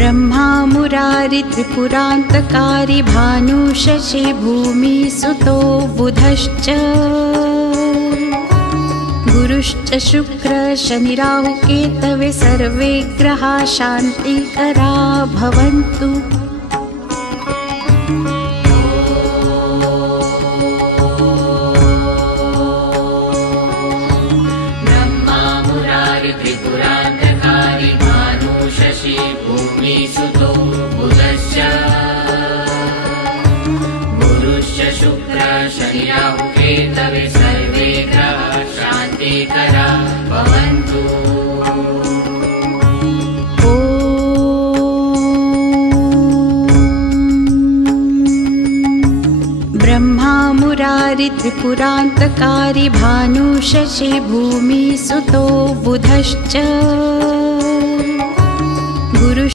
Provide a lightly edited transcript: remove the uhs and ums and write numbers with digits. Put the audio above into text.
ब्रह्मा मुरारि त्रिपुरान्तकारी भानुशशि भूमिसुतो बुधश्च गुरुश्च शुक्र शनिराहु केतवे सर्वे ग्रहा शान्तिकरा भवन्तु। ब्रह्मा मुरारि त्रिपुरान्तकारी भानुशशि भूमिसुतो बुधश्च गुरुश्च शुक्र शनिराहु केतवे सर्वे ग्रहा शान्तिकरा भवन्तु। ब्रह्मा मुरारि त्रिपुरान्तकारी भानुशशि भूमिसुतो बुधश्च